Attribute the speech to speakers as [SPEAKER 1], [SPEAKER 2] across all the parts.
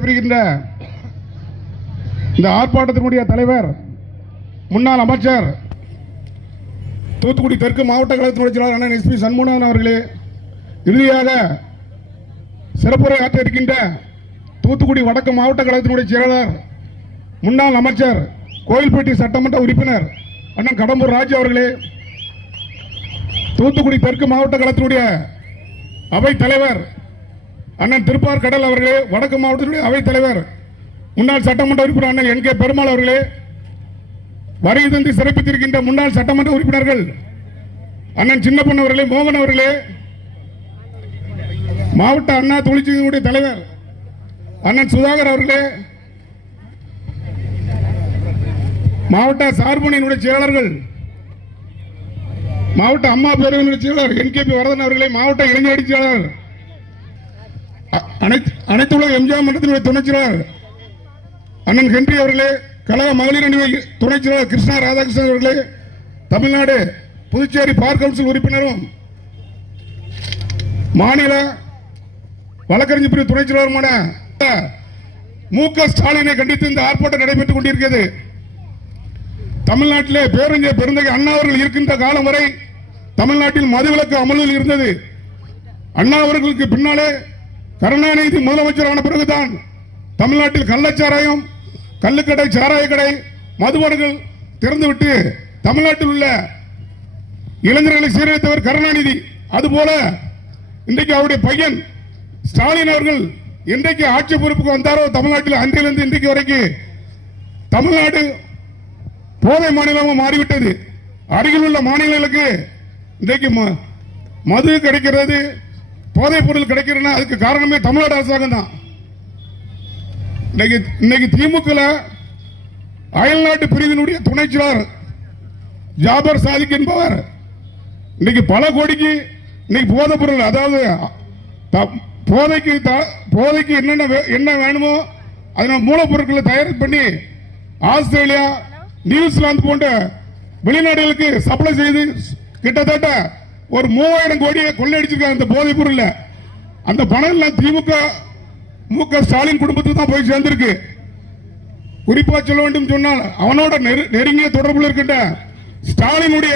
[SPEAKER 1] வருகின்ற இந்த ஆர்ப்பாட்டத்தினுடைய தலைவர் முன்னாள் அமைச்சர் தூத்துக்குடி தெற்கு மாவட்ட கழகத்தினுடைய செயலாளர் அண்ணன் எஸ்பி சண்முகநாதன் அவர்களே இறுதியாக சிறப்புரை ஆற்ற இருக்கின்ற தூத்துக்குடி வடக்கு மாவட்ட கழகத்தினுடைய செயலாளர் முன்னாள் அமைச்சர் கோயில்பேட்டி சட்டமன்ற உறுப்பினர் அண்ணன் கடம்பூர் ராஜு அவர்களே தூத்துக்குடி தெற்கு மாவட்ட கழகத்தினுடைய அவைத் தலைவர் அண்ணன் திருப்பார் கடல் அவர்களே வடக்கு மாவட்டத்தினுடைய அவைத் தலைவர். முன்னாள் சட்டமன்ற உறுப்பினர் அண்ணன் என் கே பெருமாள் அவர்களே வரி தந்து சிறப்பித்திருக்கின்ற முன்னாள் சட்டமன்ற உறுப்பினர்கள் அண்ணன் சின்னப்பன் அவர்களே மோகன் அவர்களே மாவட்ட அண்ணா தொழிற்சங்கத்தினுடைய தலைவர் அண்ணன் சுதாகர் அவர்களே மாவட்ட சார்பணியினுடைய செயலாளர்கள் மாவட்ட அம்மா பேரவையினுடைய செயலாளர் என் கே பி வரதன் அவர்களே மாவட்ட இளைஞர் செயலாளர் அனைத்து அனைத்து உலக எம்ஜிஆர் மன்றத்தினுடைய துணைச்செயலாளர் அண்ணன் ஹென்றி அவர்களே கழக மகளிர் அணி துணைச்செயலாளர் கிருஷ்ணா ராதாகிருஷ்ணன் அவர்களே தமிழ்நாடு புதுச்சேரி பார் கவுன்சில் உறுப்பினரும் மாநில வழக்கறிஞர் பிரிவு துணைச் செயலாளருமான மு க ஸ்டாலினை கண்டித்து இந்த ஆர்ப்பாட்டம் நடைபெற்றுக் கொண்டிருக்கிறது. தமிழ்நாட்டிலே பேரறிஞர் பெருந்தகை அண்ணா அவர்கள் இருக்கின்ற காலம் வரை தமிழ்நாட்டில் மதுவிலக்கு அமலில் இருந்தது. அண்ணா அவர்களுக்கு பின்னாலே கருணாநிதி முதலமைச்சரான பிறகுதான் தமிழ்நாட்டில் கள்ளச்சாராயம் கள்ளுக்கடை சாராய கடை மதுபானங்கள் திறந்துவிட்டு தமிழ்நாட்டில் உள்ள இளைஞர்களை சீரழித்தவர் கருணாநிதி. அதுபோல இன்றைக்கு அவருடைய பையன் ஸ்டாலின் அவர்கள் என்றைக்கு ஆட்சி பொறுப்புக்கு வந்தாரோ தமிழ்நாட்டில் அன்றிலிருந்து இன்றைக்கு வரைக்கும் தமிழ்நாடு போதை மாநிலமாக மாறிவிட்டது. அருகில் உள்ள மாநிலங்களுக்கு இன்றைக்கு மது கிடைக்கிறது போதைப் பொருள் கிடைக்கிறனா அதுக்கு காரணமே தமிழ்நாடு அரசாங்கம் தான். இன்னைக்கு இன்னைக்கு திமுக அயல்நாட்டு பிரிவினுடைய துணை ஜாபர் சாதிக் என்பவர் இன்னைக்கு பல கோடிக்கு இன்னைக்கு போதைப் பொருள் அதாவது த- போதைக்கு த- போதைக்கு என்னென்ன வே- என்ன வேணுமோ அதனால் மூலப்பொருட்களை தயார் பண்ணி ஆஸ்திரேலியா நியூசிலாந்து போன்ற வெளிநாடுகளுக்கு சப்ளை செய்து கிட்டத்தட்ட ஒரு மூவாயிரம் கோடியை கொள்ளையடிச்சிருக்காங்க அந்த போதைப் பொருள்ல அந்த பணம் எல்லாம் திமுக மு க ஸ்டாலின் குடும்பத்துக்கு தான் போய் சேர்ந்திருக்கு. குறிப்பா சொல்ல வேண்டும் சொன்னால் அவனோட நெரு- நெருங்கிய தொடர்புல இருக்கின்ற ஸ்டாலினுடைய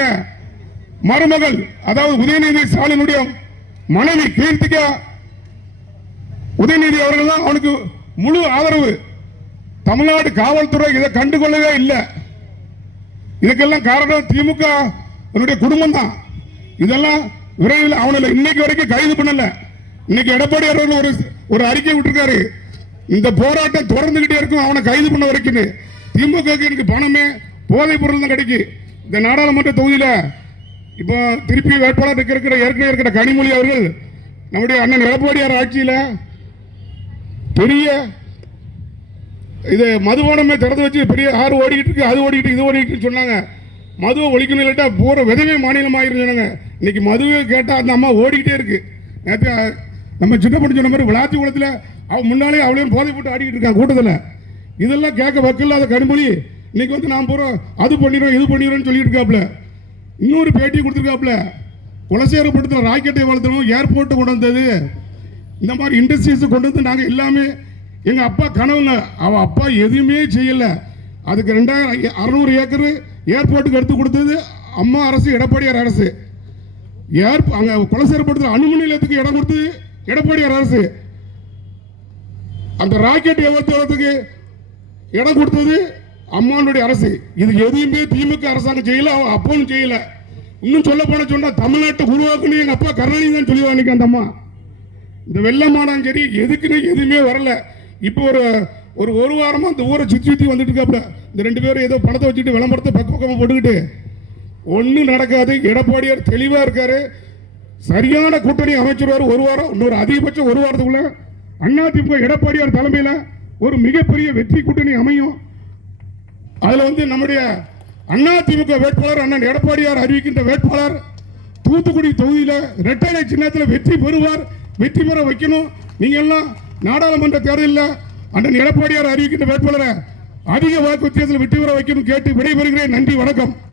[SPEAKER 1] மருமகள் அதாவது உதயநிதி ஸ்டாலினுடைய மனைவி கீர்த்திகா உதயநிதி அவர்கள் தான் அவனுக்கு முழு ஆதரவு. தமிழ்நாடு காவல்துறை இதை கண்டுகொள்ளவே இல்லை. இதுக்கெல்லாம் காரணம் திமுக அவனுடைய குடும்பம் தான். இதெல்லாம் விரைவில் அவனை இன்னைக்கு வரைக்கும் கைது பண்ணல. இன்னைக்கு எடப்பாடி அவர்கள் ஒரு ஒரு அறிக்கை விட்டுருக்காரு. இந்த போராட்டம் தொடர்ந்துகிட்டே இருக்கும் அவனை கைது பண்ண வரைக்கும். திமுக எனக்கு பணமே போதைப் பொருள் தான் கிடைக்கும் இந்த நாடாளுமன்ற தொகுதியில இப்போ திருப்பி வேட்பாளர் இருக்கிற ஏற்கனவே இருக்கிற கனிமொழி அவர்கள் நம்முடைய அண்ணன் எடப்பாடியார் ஆட்சியில பெரிய இது மதுபானமே திறந்து வச்சு பெரிய ஆறு ஓடிக்கிட்டு இருக்கு அது ஓடிக்கிட்டு இது ஓடிக்கிட்டு சொன்னாங்க. மதுவை ஒழிக்கணும் இல்லாட்டா பூரா விதவே மாநிலம் ஆயிரும் சொன்னாங்க இன்னைக்கு மதுவை கேட்டா அந்த அம்மா ஓடிக்கிட்டே இருக்கு. நேற்று நம்ம சின்ன பொண்ணு சொன்ன மாதிரி விளாத்தி குளத்தில் அவன் முன்னாலே அவளையும் போதை போட்டு ஆடிக்கிட்டு இருக்கான் கூட்டத்தில். இதெல்லாம் கேட்க வக்கில்லாத கடுமொழி இன்னைக்கு வந்து நான் பூரா அது பண்ணிடுறோம் இது பண்ணிடுறோம்னு சொல்லிட்டு இருக்காப்ல இன்னொரு பேட்டி கொடுத்துருக்காப்ல குலசேரப்பட்டத்தில் ராக்கெட்டை வளர்த்தணும் ஏர்போர்ட்டு கொண்டு வந்தது. இந்த மாதிரி இண்டஸ்ட்ரீஸ் கொண்டு வந்து நாங்கள் எல்லாமே எங்கள் அப்பா கனவுங்க. அவள் அப்பா எதுவுமே செய்யலை. அதுக்கு ரெண்டாயிரம் அறுநூறு ஏக்கரு ஏர்போர்ட்டுக்கு எடுத்து கொடுத்தது அம்மா அரசு எடப்பாடியார் அரசு. ஏர் அங்கே குலசேரப்பட்டத்தில் அணுமின் நிலையத்துக்கு இடம் கொடுத்தது எடப்பாடியார் அரசு. அந்த ராக்கெட் ஏவத்துக்கு இடம் கொடுத்தது அம்மானுடைய அரசு. இது எதையுமே திமுக அரசாங்கம் செய்யல அவன் அப்பவும் செய்யல. இன்னும் சொல்ல போன சொன்னா தமிழ்நாட்டை உருவாக்கணும் எங்க அப்பா கருணாநிதி தான் சொல்லி அன்னைக்கு அந்த அம்மா. இந்த வெள்ளமானாலும் சரி எதுக்குன்னு எதுவுமே வரல. இப்போ ஒரு ஒரு ஒரு வாரமா இந்த ஊரை சுத்தி சுத்தி வந்துட்டு இருக்காப்புல இந்த ரெண்டு பேரும் ஏதோ பணத்தை வச்சுட்டு விளம்பரத்தை பக்க பக்கமா போட்டுக்கிட்டு. ஒண்ணும் நடக்காது. எடப்பாடியார் தெளிவா இருக்காரு. சரியான கூட்டணி அமைச்சிருவாரு ஒரு வாரம். இன்னொரு அதிகபட்சம் ஒரு வாரத்துக்குள்ள. அதிமுக எடப்பாடியார் தலைமையில ஒரு மிகப்பெரிய வெற்றி கூட்டணி அமையும். அதுல வந்து நம்முடைய அதிமுக வேட்பாளர் அண்ணன் எடப்பாடியார் அறிவிக்கின்ற வேட்பாளர் தூத்துக்குடி தொகுதியில இரட்டை சின்னத்தில் வெற்றி பெறுவார். வெற்றி பெற வைக்கணும். நீங்க எல்லாம் நாடாளுமன்ற தேர்தலில் அண்ணன் எடப்பாடியார் அறிவிக்கின்ற வேட்பாளரை அதிக வாக்கு வித்தியாசத்தில் விட்டு வர வைக்கணும் கேட்டு விடைபெறுகிறேன். நன்றி வணக்கம்.